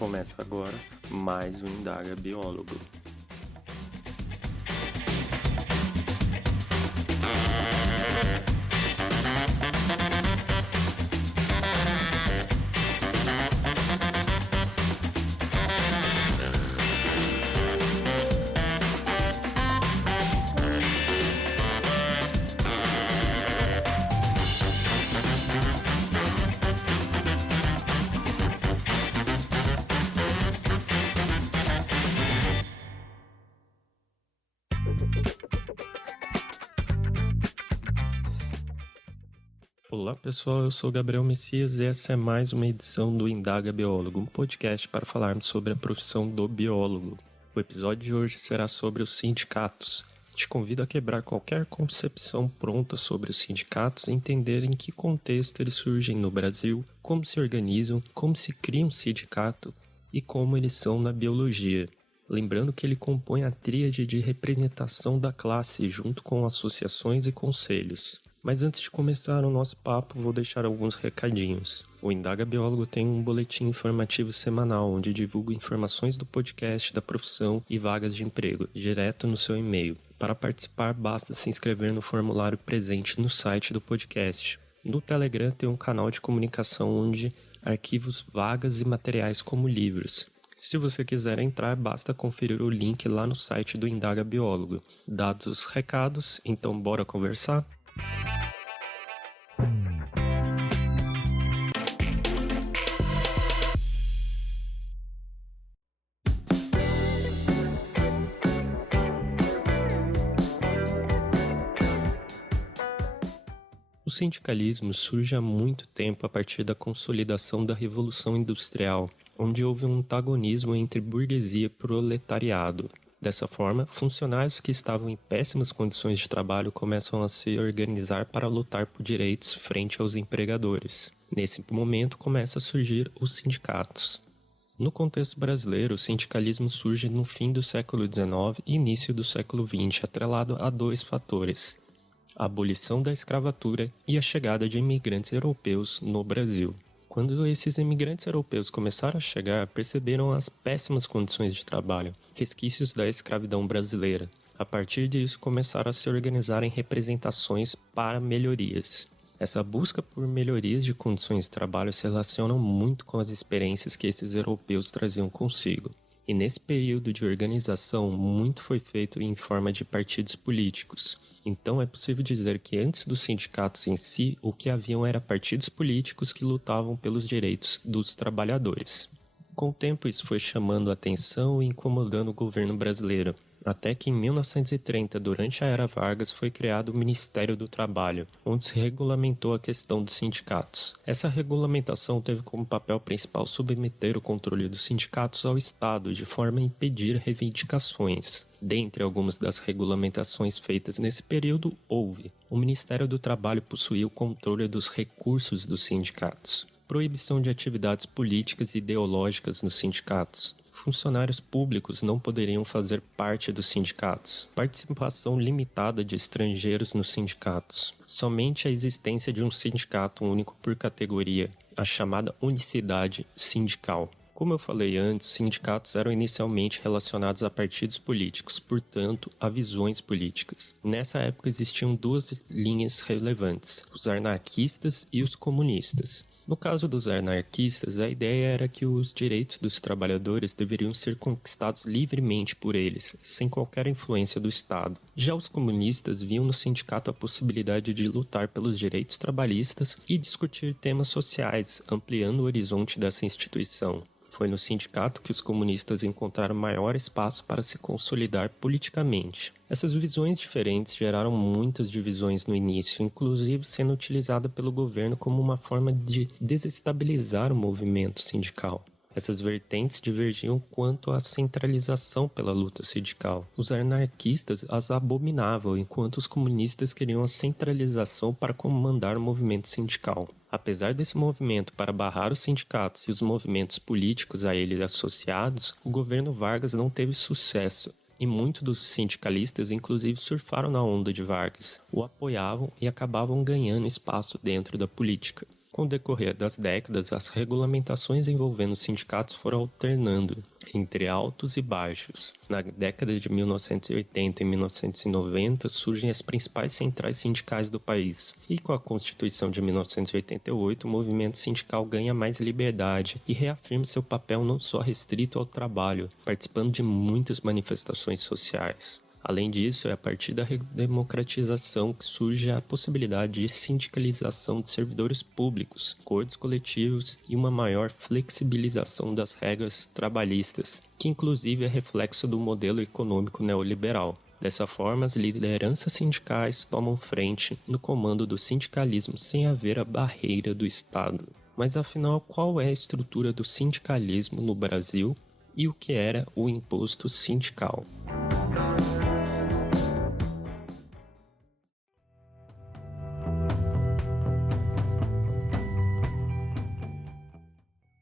Começa agora mais um Indaga Biólogo. Olá pessoal, eu sou Gabriel Messias e essa é mais uma edição do Indaga Biólogo, um podcast para falarmos sobre a profissão do biólogo. O episódio de hoje será sobre os sindicatos. Te convido a quebrar qualquer concepção pronta sobre os sindicatos e entender em que contexto eles surgem no Brasil, como se organizam, como se cria um sindicato e como eles são na biologia. Lembrando que ele compõe a tríade de representação da classe junto com associações e conselhos. Mas antes de começar o nosso papo, vou deixar alguns recadinhos. O Indaga Biólogo tem um boletim informativo semanal, onde divulgo informações do podcast, da profissão e vagas de emprego, direto no seu e-mail. Para participar, basta se inscrever no formulário presente no site do podcast. No Telegram tem um canal de comunicação onde arquivos vagas e materiais como livros. Se você quiser entrar, basta conferir o link lá no site do Indaga Biólogo. Dados os recados, então bora conversar? O sindicalismo surge há muito tempo a partir da consolidação da Revolução Industrial, onde houve um antagonismo entre burguesia e proletariado. Dessa forma, funcionários que estavam em péssimas condições de trabalho começam a se organizar para lutar por direitos frente aos empregadores. Nesse momento, começa a surgir os sindicatos. No contexto brasileiro, o sindicalismo surge no fim do século XIX e início do século XX, atrelado a dois fatores: a abolição da escravatura e a chegada de imigrantes europeus no Brasil. Quando esses imigrantes europeus começaram a chegar, perceberam as péssimas condições de trabalho, resquícios da escravidão brasileira. A partir disso, começaram a se organizar em representações para melhorias. Essa busca por melhorias de condições de trabalho se relaciona muito com as experiências que esses europeus traziam consigo. E nesse período de organização, muito foi feito em forma de partidos políticos. Então é possível dizer que antes dos sindicatos em si, o que haviam era partidos políticos que lutavam pelos direitos dos trabalhadores. Com o tempo isso foi chamando a atenção e incomodando o governo brasileiro, até que em 1930, durante a Era Vargas, foi criado o Ministério do Trabalho, onde se regulamentou a questão dos sindicatos. Essa regulamentação teve como papel principal submeter o controle dos sindicatos ao Estado, de forma a impedir reivindicações. Dentre algumas das regulamentações feitas nesse período, houve: o Ministério do Trabalho possuía o controle dos recursos dos sindicatos, proibição de atividades políticas e ideológicas nos sindicatos. Funcionários públicos não poderiam fazer parte dos sindicatos. Participação limitada de estrangeiros nos sindicatos. Somente a existência de um sindicato único por categoria, a chamada unicidade sindical. Como eu falei antes, os sindicatos eram inicialmente relacionados a partidos políticos, portanto, a visões políticas. Nessa época existiam duas linhas relevantes: os anarquistas e os comunistas. No caso dos anarquistas, a ideia era que os direitos dos trabalhadores deveriam ser conquistados livremente por eles, sem qualquer influência do Estado. Já os comunistas viam no sindicato a possibilidade de lutar pelos direitos trabalhistas e discutir temas sociais, ampliando o horizonte dessa instituição. Foi no sindicato que os comunistas encontraram maior espaço para se consolidar politicamente. Essas visões diferentes geraram muitas divisões no início, inclusive sendo utilizada pelo governo como uma forma de desestabilizar o movimento sindical. Essas vertentes divergiam quanto à centralização pela luta sindical. Os anarquistas as abominavam, enquanto os comunistas queriam a centralização para comandar o movimento sindical. Apesar desse movimento para barrar os sindicatos e os movimentos políticos a ele associados, o governo Vargas não teve sucesso. E muitos dos sindicalistas inclusive surfaram na onda de Vargas, o apoiavam e acabavam ganhando espaço dentro da política. Com Com o decorrer das décadas, as regulamentações envolvendo os sindicatos foram alternando entre altos e baixos. Na década de 1980 e 1990 surgem as principais centrais sindicais do país, e com a Constituição de 1988 o movimento sindical ganha mais liberdade e reafirma seu papel não só restrito ao trabalho, participando de muitas manifestações sociais. Além disso, é a partir da democratização que surge a possibilidade de sindicalização de servidores públicos, acordos coletivos e uma maior flexibilização das regras trabalhistas, que inclusive é reflexo do modelo econômico neoliberal. Dessa forma, as lideranças sindicais tomam frente no comando do sindicalismo sem haver a barreira do Estado. Mas afinal, qual é a estrutura do sindicalismo no Brasil e o que era o imposto sindical?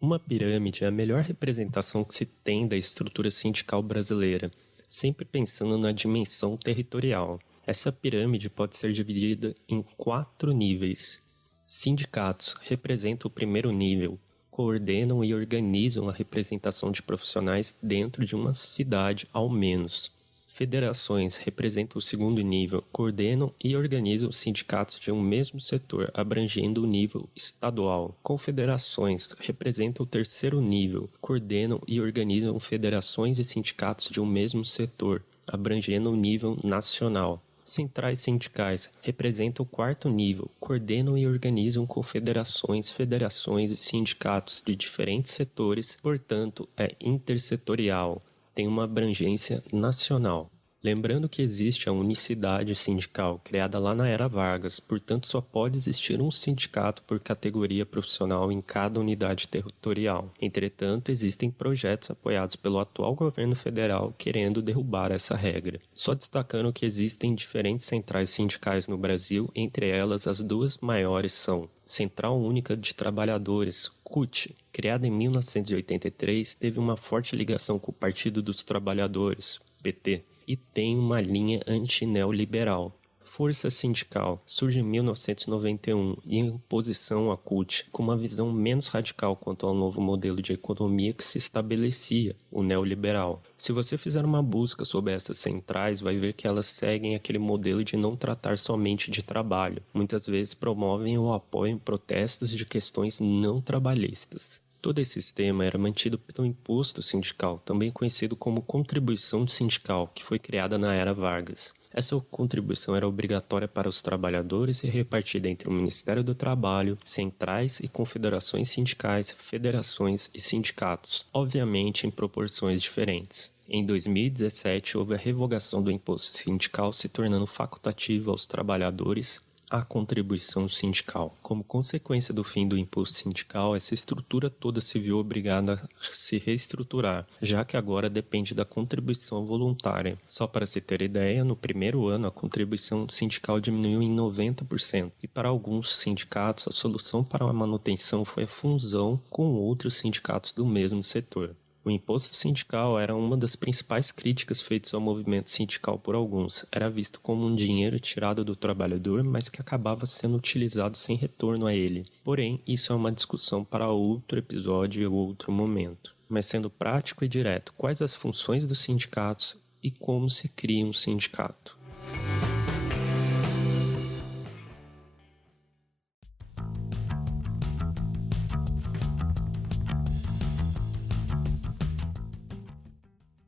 Uma pirâmide é a melhor representação que se tem da estrutura sindical brasileira, sempre pensando na dimensão territorial. Essa pirâmide pode ser dividida em 4 níveis. Sindicatos representam o primeiro nível, coordenam e organizam a representação de profissionais dentro de uma cidade ao menos. Federações representam o segundo nível, coordenam e organizam os sindicatos de um mesmo setor, abrangendo o nível estadual. Confederações representam o terceiro nível, coordenam e organizam federações e sindicatos de um mesmo setor, abrangendo o nível nacional. Centrais sindicais representam o quarto nível, coordenam e organizam confederações, federações e sindicatos de diferentes setores, portanto, é intersetorial. Tem uma abrangência nacional. Lembrando que existe a unicidade sindical, criada lá na Era Vargas, portanto só pode existir um sindicato por categoria profissional em cada unidade territorial. Entretanto, existem projetos apoiados pelo atual governo federal querendo derrubar essa regra. Só destacando que existem diferentes centrais sindicais no Brasil, entre elas as duas maiores são Central Única de Trabalhadores, CUT, criada em 1983, teve uma forte ligação com o Partido dos Trabalhadores, PT, e tem uma linha antineoliberal. Força Sindical surge em 1991 e em oposição à CUT, com uma visão menos radical quanto ao novo modelo de economia que se estabelecia, o neoliberal. Se você fizer uma busca sobre essas centrais, vai ver que elas seguem aquele modelo de não tratar somente de trabalho. Muitas vezes promovem ou apoiam protestos de questões não trabalhistas. Todo esse sistema era mantido pelo imposto sindical, também conhecido como contribuição sindical, que foi criada na Era Vargas. Essa contribuição era obrigatória para os trabalhadores e repartida entre o Ministério do Trabalho, centrais e confederações sindicais, federações e sindicatos, obviamente em proporções diferentes. Em 2017, houve a revogação do imposto sindical, se tornando facultativo aos trabalhadores a contribuição sindical. Como consequência do fim do imposto sindical, essa estrutura toda se viu obrigada a se reestruturar, já que agora depende da contribuição voluntária. Só para se ter ideia, no primeiro ano a contribuição sindical diminuiu em 90%, e para alguns sindicatos a solução para a manutenção foi a fusão com outros sindicatos do mesmo setor. O imposto sindical era uma das principais críticas feitas ao movimento sindical por alguns. Era visto como um dinheiro tirado do trabalhador, mas que acabava sendo utilizado sem retorno a ele. Porém, isso é uma discussão para outro episódio ou outro momento. Mas sendo prático e direto, quais as funções dos sindicatos e como se cria um sindicato?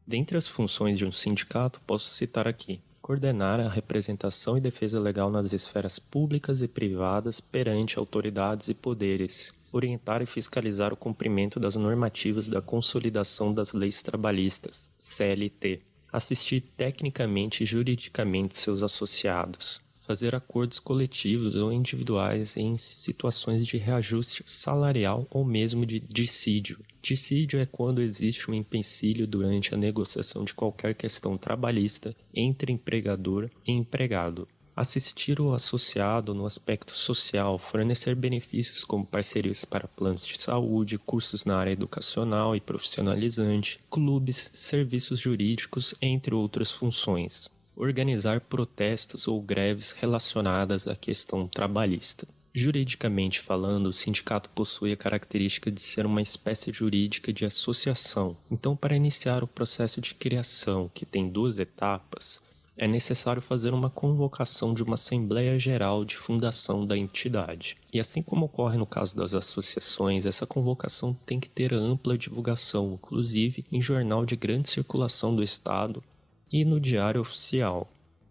Dentre as funções de um sindicato, posso citar aqui: coordenar a representação e defesa legal nas esferas públicas e privadas perante autoridades e poderes, orientar e fiscalizar o cumprimento das normativas da Consolidação das Leis Trabalhistas, CLT, assistir tecnicamente e juridicamente seus associados, fazer acordos coletivos ou individuais em situações de reajuste salarial ou mesmo de dissídio. Dissídio é quando existe um empecilho durante a negociação de qualquer questão trabalhista entre empregador e empregado. Assistir o associado no aspecto social, fornecer benefícios como parcerias para planos de saúde, cursos na área educacional e profissionalizante, clubes, serviços jurídicos, entre outras funções. Organizar protestos ou greves relacionadas à questão trabalhista. Juridicamente falando, o sindicato possui a característica de ser uma espécie jurídica de associação. Então, para iniciar o processo de criação, que tem 2 etapas, é necessário fazer uma convocação de uma Assembleia Geral de fundação da entidade. E assim como ocorre no caso das associações, essa convocação tem que ter ampla divulgação, inclusive em jornal de grande circulação do Estado e no Diário Oficial.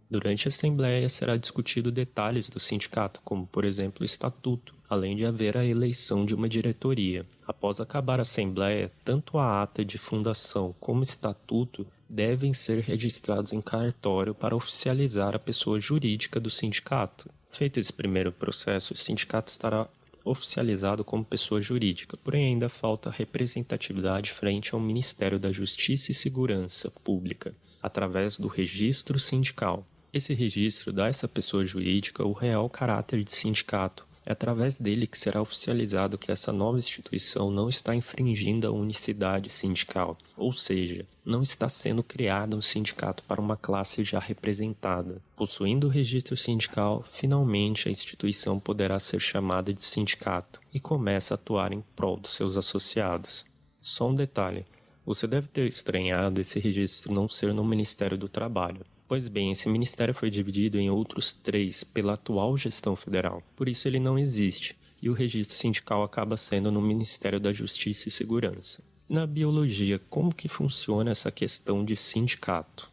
Durante a Assembleia será discutido detalhes do sindicato, como, por exemplo, o estatuto, além de haver a eleição de uma diretoria. Após acabar a Assembleia, tanto a ata de fundação como o estatuto devem ser registrados em cartório para oficializar a pessoa jurídica do sindicato. Feito esse primeiro processo, o sindicato estará oficializado como pessoa jurídica, porém ainda falta representatividade frente ao Ministério da Justiça e Segurança Pública, através do registro sindical. Esse registro dá a essa pessoa jurídica o real caráter de sindicato. É através dele que será oficializado que essa nova instituição não está infringindo a unicidade sindical, ou seja, não está sendo criado um sindicato para uma classe já representada. Possuindo o registro sindical, finalmente a instituição poderá ser chamada de sindicato e começa a atuar em prol dos seus associados. Só um detalhe, você deve ter estranhado esse registro não ser no Ministério do Trabalho. Pois bem, esse ministério foi dividido em outros 3 pela atual gestão federal, por isso ele não existe, e o registro sindical acaba sendo no Ministério da Justiça e Segurança. Na biologia, como que funciona essa questão de sindicato?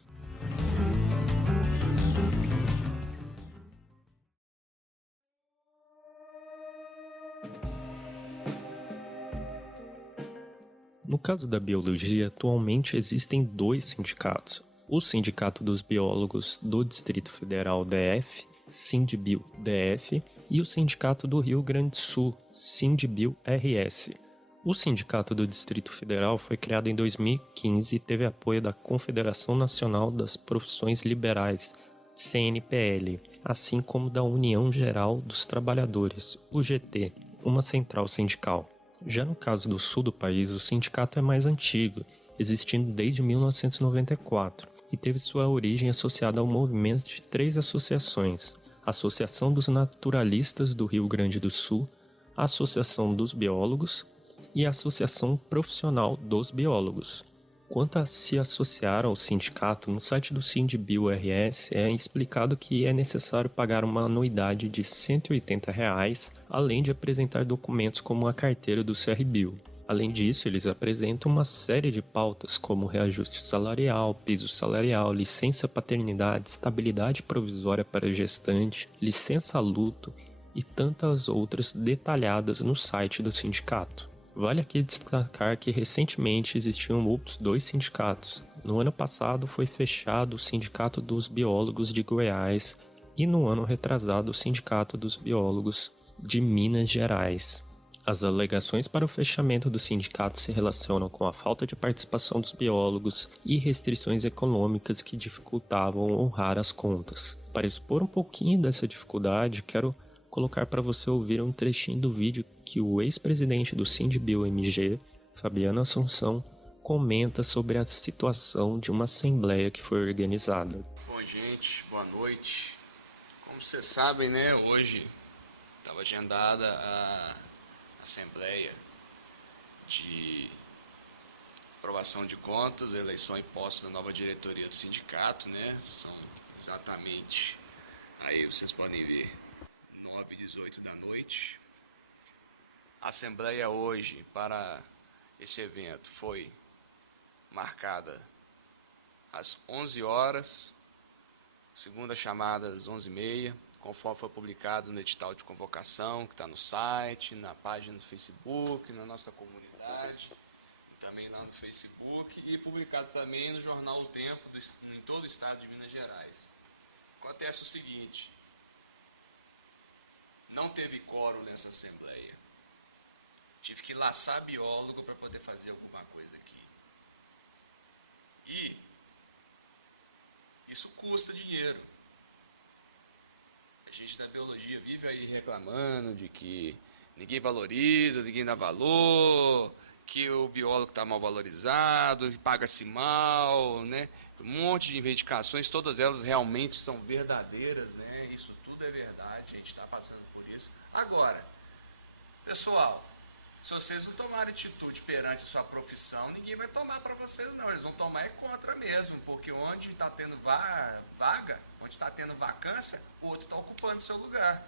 No caso da biologia, atualmente existem 2 sindicatos. O Sindicato dos Biólogos do Distrito Federal DF, Sindbio-DF, e o Sindicato do Rio Grande do Sul, Sindbio-RS. O Sindicato do Distrito Federal foi criado em 2015 e teve apoio da Confederação Nacional das Profissões Liberais, CNPL, assim como da União Geral dos Trabalhadores, UGT, uma central sindical. Já no caso do sul do país, o sindicato é mais antigo, existindo desde 1994, e teve sua origem associada ao movimento de 3 associações: a Associação dos Naturalistas do Rio Grande do Sul, a Associação dos Biólogos e a Associação Profissional dos Biólogos. Quanto a se associar ao sindicato, no site do Sindbio-RS é explicado que é necessário pagar uma anuidade de R$ 180, além de apresentar documentos como a carteira do CRBio. Além disso, eles apresentam uma série de pautas como reajuste salarial, piso salarial, licença paternidade, estabilidade provisória para gestante, licença luto e tantas outras detalhadas no site do sindicato. Vale aqui destacar que recentemente existiam outros 2 sindicatos. No ano passado foi fechado o Sindicato dos Biólogos de Goiás e no ano retrasado o Sindicato dos Biólogos de Minas Gerais. As alegações para o fechamento do sindicato se relacionam com a falta de participação dos biólogos e restrições econômicas que dificultavam honrar as contas. Para expor um pouquinho dessa dificuldade, quero colocar para você ouvir um trechinho do vídeo que o ex-presidente do Sindbio-MG, Fabiano Assunção, comenta sobre a situação de uma assembleia que foi organizada. Bom, gente, boa noite. Como vocês sabem, né, hoje estava agendada a assembleia de aprovação de contas, eleição e posse da nova diretoria do sindicato, né? São exatamente, aí vocês podem ver, 9h18 da noite. A assembleia hoje para esse evento foi marcada às 11 horas, segunda chamada às 11h30, conforme foi publicado no edital de convocação, que está no site, na página do Facebook, na nossa comunidade, também lá no Facebook, e publicado também no jornal O Tempo, em todo o estado de Minas Gerais. Acontece o seguinte: não teve quórum nessa assembleia. Tive que laçar biólogo para poder fazer alguma coisa aqui. E isso custa dinheiro. A gente da biologia vive aí reclamando de que ninguém valoriza, ninguém dá valor, que o biólogo está mal valorizado, que paga-se mal, né? Um monte de reivindicações, todas elas realmente são verdadeiras, né? Isso tudo tudo é verdade, a gente está passando por isso. Agora, pessoal, se vocês não tomarem atitude perante a sua profissão, ninguém vai tomar para vocês não, eles vão tomar é contra mesmo, porque onde está tendo vaga, onde está tendo vacância, o outro está ocupando o seu lugar.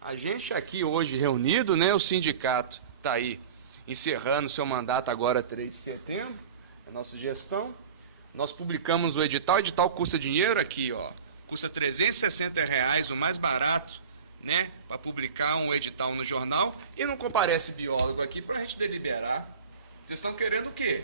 A gente aqui hoje reunido, né, o sindicato está aí encerrando seu mandato agora 3 de setembro, a nossa gestão. Nós publicamos o edital custa dinheiro aqui, ó, custa R$360, o mais barato, né, para publicar um edital no jornal, e não comparece biólogo aqui para a gente deliberar. Vocês estão querendo o quê?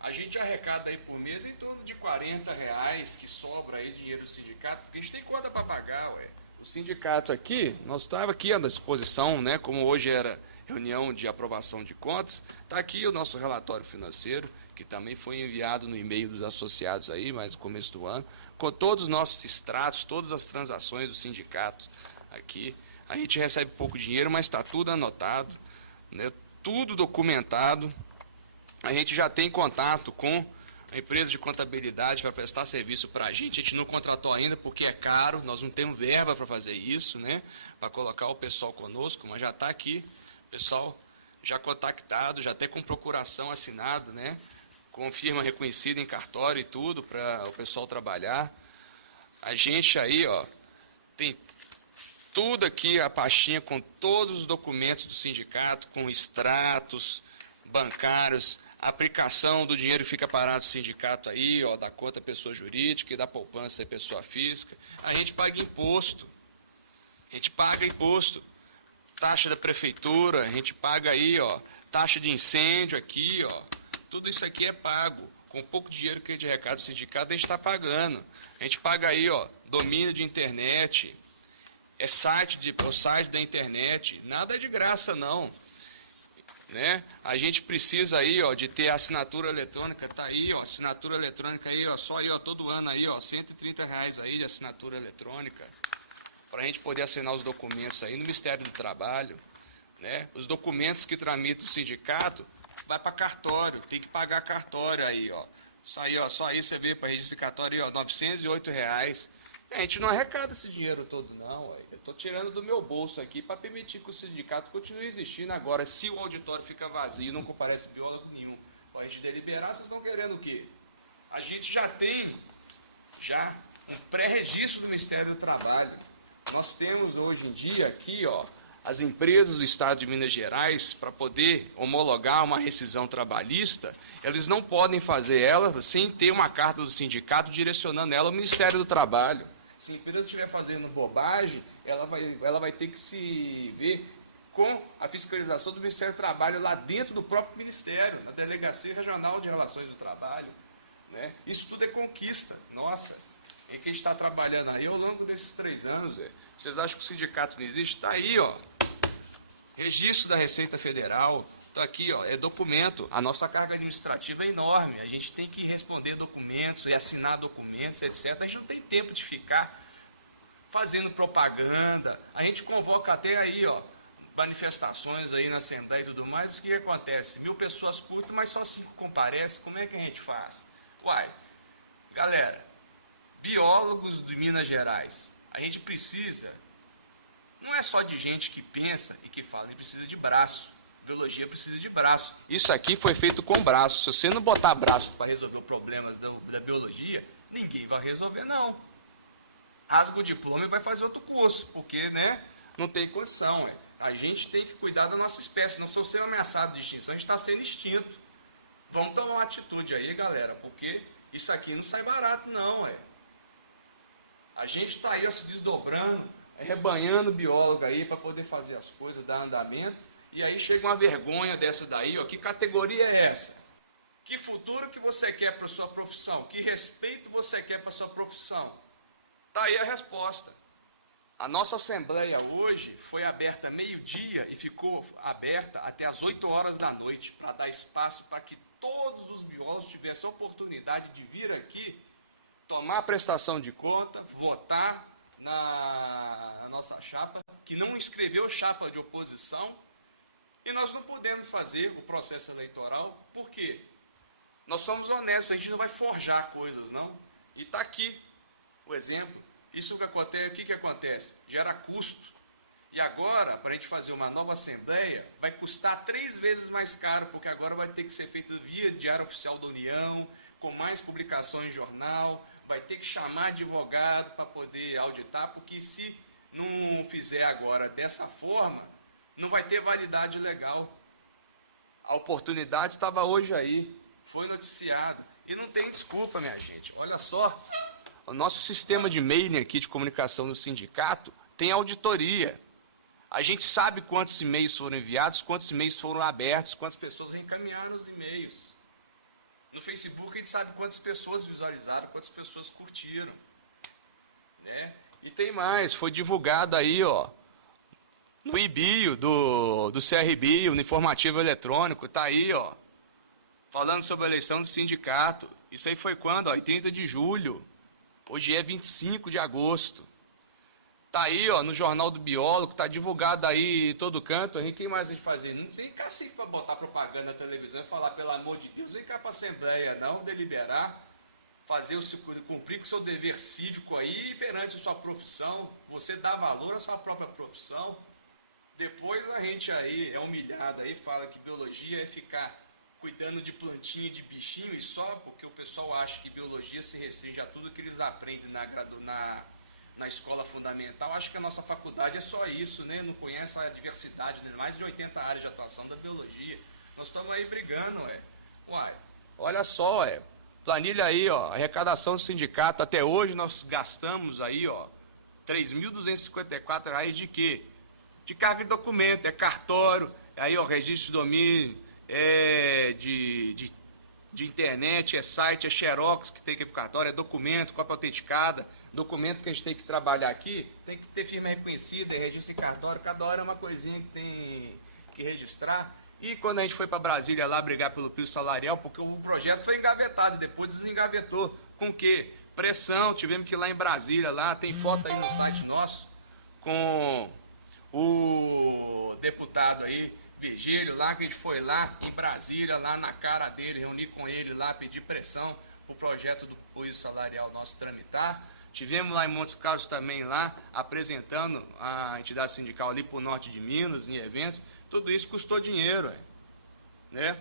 A gente arrecada aí por mês em torno de R$40 que sobra aí dinheiro do sindicato, porque a gente tem conta para pagar, ué. O sindicato aqui, nós estávamos aqui à disposição, né, como hoje era reunião de aprovação de contas, está aqui o nosso relatório financeiro, que também foi enviado no e-mail dos associados aí, mas no começo do ano, com todos os nossos extratos, todas as transações do sindicato aqui. A gente recebe pouco dinheiro, mas está tudo anotado, né, tudo documentado. A gente já tem contato com a empresa de contabilidade para prestar serviço para a gente não contratou ainda porque é caro, nós não temos verba para fazer isso, né, para colocar o pessoal conosco, mas já está aqui, pessoal já contactado, já até com procuração assinado, né, com firma reconhecida em cartório e tudo, para o pessoal trabalhar. A gente aí, ó, tem tudo aqui, a pastinha com todos os documentos do sindicato, com extratos bancários, a aplicação do dinheiro fica parado do sindicato aí, ó, da conta pessoa jurídica e da poupança pessoa física. A gente paga imposto, taxa da prefeitura, a gente paga aí, ó, taxa de incêndio aqui, ó, tudo isso aqui é pago. Com pouco dinheiro que a gente arrecada do sindicato, a gente está pagando. A gente paga aí, ó, domínio de internet, o site da internet, nada é de graça não, né? A gente precisa aí, ó, de ter assinatura eletrônica, tá aí, ó, assinatura eletrônica aí, ó, só aí, ó, todo ano aí, ó, R$130 aí de assinatura eletrônica, para a gente poder assinar os documentos aí no Ministério do Trabalho, né? Os documentos que tramitam o sindicato, vai para cartório, tem que pagar cartório aí, ó. Isso aí, ó, só aí você vê para registrar cartório aí, ó, R$908. A gente não arrecada esse dinheiro todo, não. Ué. Eu estou tirando do meu bolso aqui para permitir que o sindicato continue existindo. Agora, se o auditório fica vazio e não comparece biólogo nenhum, para a gente deliberar, vocês estão querendo o quê? A gente já tem um pré-registro do Ministério do Trabalho. Nós temos hoje em dia aqui, ó, as empresas do Estado de Minas Gerais, para poder homologar uma rescisão trabalhista, eles não podem fazer ela sem ter uma carta do sindicato direcionando ela ao Ministério do Trabalho. Se a empresa estiver fazendo bobagem, ela vai ter que se ver com a fiscalização do Ministério do Trabalho lá dentro do próprio Ministério, na Delegacia Regional de Relações do Trabalho, né? Isso tudo é conquista nossa. E quem está trabalhando aí ao longo desses 3 anos, vocês acham que o sindicato não existe? Está aí, ó, registro da Receita Federal, está aqui, ó, é documento. A nossa carga administrativa é enorme, a gente tem que responder documentos e assinar documentos, etc. A gente não tem tempo de ficar fazendo propaganda, a gente convoca até aí, ó, manifestações aí na Assembleia e tudo mais. O que acontece? 1000 pessoas curtam, mas só 5 comparecem, como é que a gente faz? Uai, galera, biólogos de Minas Gerais, a gente precisa, não é só de gente que pensa e que fala, a gente precisa de braço. Biologia precisa de braço. Isso aqui foi feito com braço. Se você não botar braço para resolver os problemas da biologia, ninguém vai resolver, não. Rasga o diploma e vai fazer outro curso, porque, né, não tem condição. A gente tem que cuidar da nossa espécie, não se eu ser ameaçado de extinção, a gente está sendo extinto. Vamos tomar uma atitude aí, galera, porque isso aqui não sai barato, não, A gente está aí, ó, se desdobrando, rebanhando biólogo aí para poder fazer as coisas, dar andamento, e aí chega uma vergonha dessa daí, ó, que categoria é essa? Que futuro que você quer para a sua profissão? Que respeito você quer para a sua profissão? Está aí a resposta. A nossa assembleia hoje foi aberta meio-dia e ficou aberta até as 8 horas da noite, para dar espaço para que todos os biólogos tivessem a oportunidade de vir aqui, tomar a prestação de conta, votar na nossa chapa, que não inscreveu chapa de oposição, e nós não podemos fazer o processo eleitoral, por quê? Nós somos honestos, a gente não vai forjar coisas, não. E está aqui o exemplo. Isso que acontece, o que acontece? Gera custo. E agora, para a gente fazer uma nova assembleia, vai custar 3 vezes mais caro, porque agora vai ter que ser feito via Diário Oficial da União, com mais publicações em jornal, vai ter que chamar advogado para poder auditar, porque se não fizer agora dessa forma, não vai ter validade legal. A oportunidade estava hoje aí, foi noticiado, e não tem desculpa, minha gente. Olha só, o nosso sistema de mailing aqui de comunicação do sindicato tem auditoria. A gente sabe quantos e-mails foram enviados, quantos e-mails foram abertos, quantas pessoas reencaminharam os e-mails. No Facebook a gente sabe quantas pessoas visualizaram, quantas pessoas curtiram. Né? E tem mais, foi divulgado aí, ó, no IBIO, do CRBio, no informativo eletrônico, tá aí, ó, falando sobre a eleição do sindicato. Isso aí foi quando? Ó, em 30 de julho. Hoje é 25 de agosto. Tá aí, ó, no Jornal do Biólogo, tá divulgado aí em todo canto. O que mais a gente fazer? Não vem cá se for botar propaganda na televisão e falar, pelo amor de Deus, vem cá para a Assembleia, não, deliberar, fazer cumprir com o seu dever cívico aí perante a sua profissão. Você dá valor à sua própria profissão. Depois a gente aí é humilhado, aí fala que biologia é ficar cuidando de plantinha e de bichinho, e só porque o pessoal acha que biologia se restringe a tudo que eles aprendem na escola fundamental. Acho que a nossa faculdade é só isso, né? Não conhece a diversidade de mais de 80 áreas de atuação da biologia. Nós estamos aí brigando, Uai, olha só, planilha aí, ó, arrecadação do sindicato, até hoje nós gastamos aí, ó, R$ 3.254 de quê? De carga de documento, cartório, aí, ó, registro de domínio, de internet, site, xerox que tem que ir para o cartório, documento, cópia autenticada, documento que a gente tem que trabalhar aqui, tem que ter firma reconhecida, registro em cartório, cada hora é uma coisinha que tem que registrar. E quando a gente foi para Brasília lá brigar pelo piso salarial, porque o projeto foi engavetado, depois desengavetou. Com o quê? Pressão, tivemos que ir lá em Brasília, lá tem foto aí no site nosso, com o deputado aí, Virgílio, lá que a gente foi lá em Brasília, lá na cara dele, reunir com ele lá, pedir pressão para o projeto do piso salarial nosso tramitar. Tivemos lá em Montes Claros também lá, apresentando a entidade sindical ali para o norte de Minas, em eventos. Tudo isso custou dinheiro, né?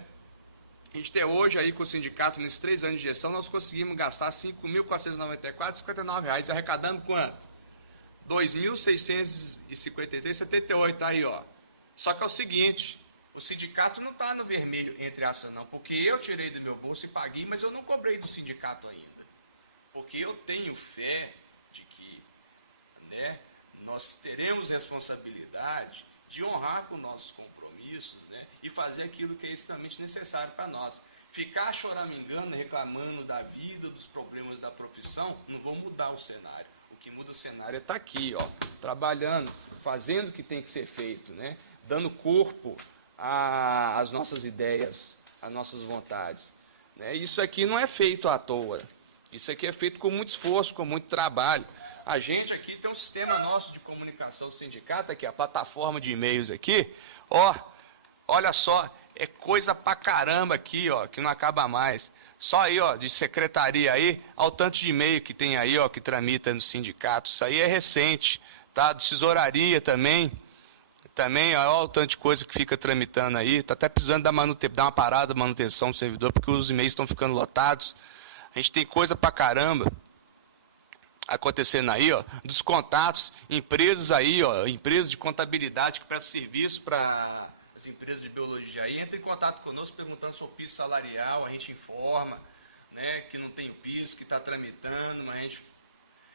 A gente até hoje aí com o sindicato, nesses 3 anos de gestão, nós conseguimos gastar R$ 5.494,59, arrecadando quanto? R$ 2.653,78, aí, ó. Só que é o seguinte, o sindicato não está no vermelho, entre aspas, não, porque eu tirei do meu bolso e paguei, mas eu não cobrei do sindicato ainda. Porque eu tenho fé de que, né, nós teremos responsabilidade de honrar com nossos compromissos, né, e fazer aquilo que é extremamente necessário para nós. Ficar choramingando, reclamando da vida, dos problemas da profissão, não vão mudar o cenário. O que muda o cenário é estar aqui, ó, trabalhando, fazendo o que tem que ser feito, né, dando corpo às nossas ideias, às nossas vontades. Né? Isso aqui não é feito à toa. Isso aqui é feito com muito esforço, com muito trabalho. A gente aqui tem um sistema nosso de comunicação do sindicato, aqui, a plataforma de e-mails aqui, ó, olha só, é coisa pra caramba aqui, ó, que não acaba mais. Só aí, ó, de secretaria aí, ao tanto de e-mail que tem aí, ó, que tramita no sindicato. Isso aí é recente, tá? De tesouraria também, ó, o tanto de coisa que fica tramitando aí. Tá até precisando dar uma parada, manutenção do servidor, porque os e-mails estão ficando lotados. A gente tem coisa pra caramba acontecendo aí, ó, dos contatos, empresas aí, ó, empresas de contabilidade que prestam serviço para as empresas de biologia aí, entra em contato conosco perguntando sobre o piso salarial, a gente informa, né, que não tem o piso, que está tramitando, mas a gente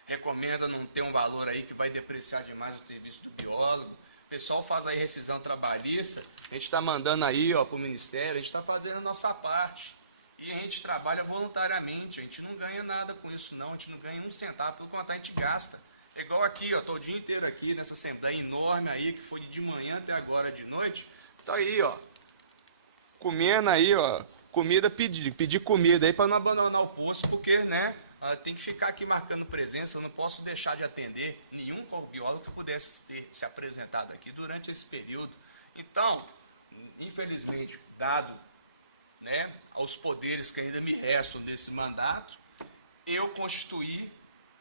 recomenda não ter um valor aí que vai depreciar demais o serviço do biólogo. O pessoal faz aí rescisão trabalhista, a gente está mandando aí, ó, para o Ministério, a gente está fazendo a nossa parte. E a gente trabalha voluntariamente, a gente não ganha nada com isso não, a gente não ganha um centavo, pelo contrário, a gente gasta. É igual aqui, ó, tô o dia inteiro aqui nessa assembleia enorme aí, que foi de manhã até agora de noite, tá aí, ó, comendo aí, ó, comida, pedir comida aí para não abandonar o posto, porque, né, tem que ficar aqui marcando presença, eu não posso deixar de atender nenhum biólogo que pudesse ter se apresentado aqui durante esse período. Então, infelizmente, dado, né, aos poderes que ainda me restam desse mandato, eu constituí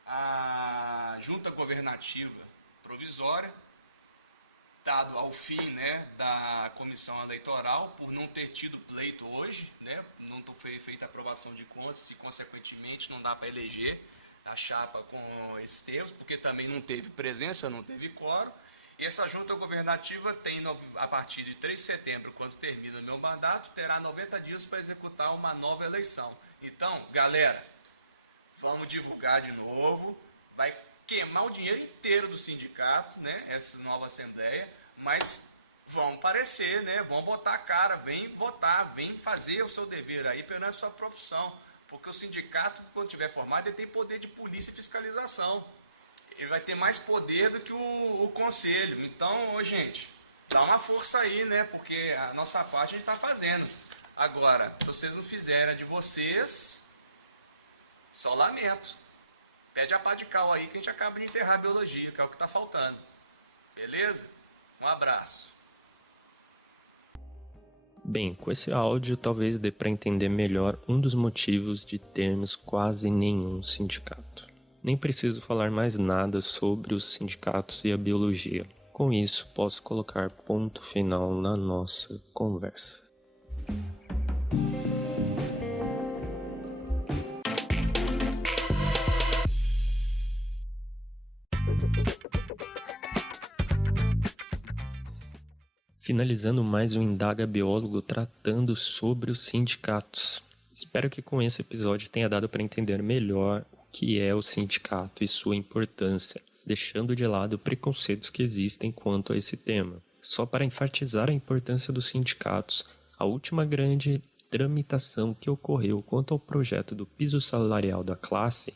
a junta governativa provisória, dado ao fim, né, da comissão eleitoral, por não ter tido pleito hoje, né, não foi feita a aprovação de contas e, consequentemente, não dá para eleger a chapa com esses termos, porque também não teve presença, não teve quórum. E essa junta governativa tem, a partir de 3 de setembro, quando termina o meu mandato, terá 90 dias para executar uma nova eleição. Então, galera, vamos divulgar de novo, vai queimar o dinheiro inteiro do sindicato, né, essa nova assembleia, mas vão aparecer, né, vão botar a cara, vem votar, vem fazer o seu dever aí perante a sua profissão, porque o sindicato, quando tiver formado, ele tem poder de polícia e fiscalização. Ele vai ter mais poder do que o conselho. Então, gente, dá uma força aí, né? Porque a nossa parte a gente está fazendo. Agora, se vocês não fizerem a de vocês, só lamento. Pede a pá de cal aí que a gente acaba de enterrar a biologia, que é o que está faltando. Beleza? Um abraço. Bem, com esse áudio talvez dê para entender melhor um dos motivos de termos quase nenhum sindicato. Nem preciso falar mais nada sobre os sindicatos e a biologia. Com isso, posso colocar ponto final na nossa conversa. Finalizando mais um Indaga Biólogo tratando sobre os sindicatos. Espero que com esse episódio tenha dado para entender melhor o que é o sindicato e sua importância, deixando de lado preconceitos que existem quanto a esse tema. Só para enfatizar a importância dos sindicatos, a última grande tramitação que ocorreu quanto ao projeto do piso salarial da classe,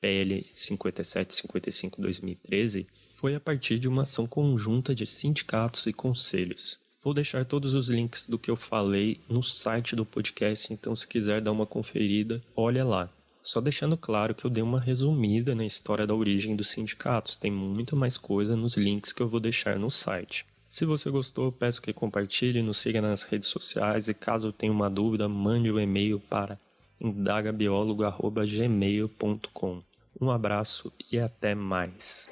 PL 5755/2013, foi a partir de uma ação conjunta de sindicatos e conselhos. Vou deixar todos os links do que eu falei no site do podcast, então se quiser dar uma conferida, olha lá. Só deixando claro que eu dei uma resumida na história da origem dos sindicatos, tem muita mais coisa nos links que eu vou deixar no site. Se você gostou, peço que compartilhe, nos siga nas redes sociais e caso tenha uma dúvida, mande um e-mail para indagabiologo@gmail.com. Um abraço e até mais.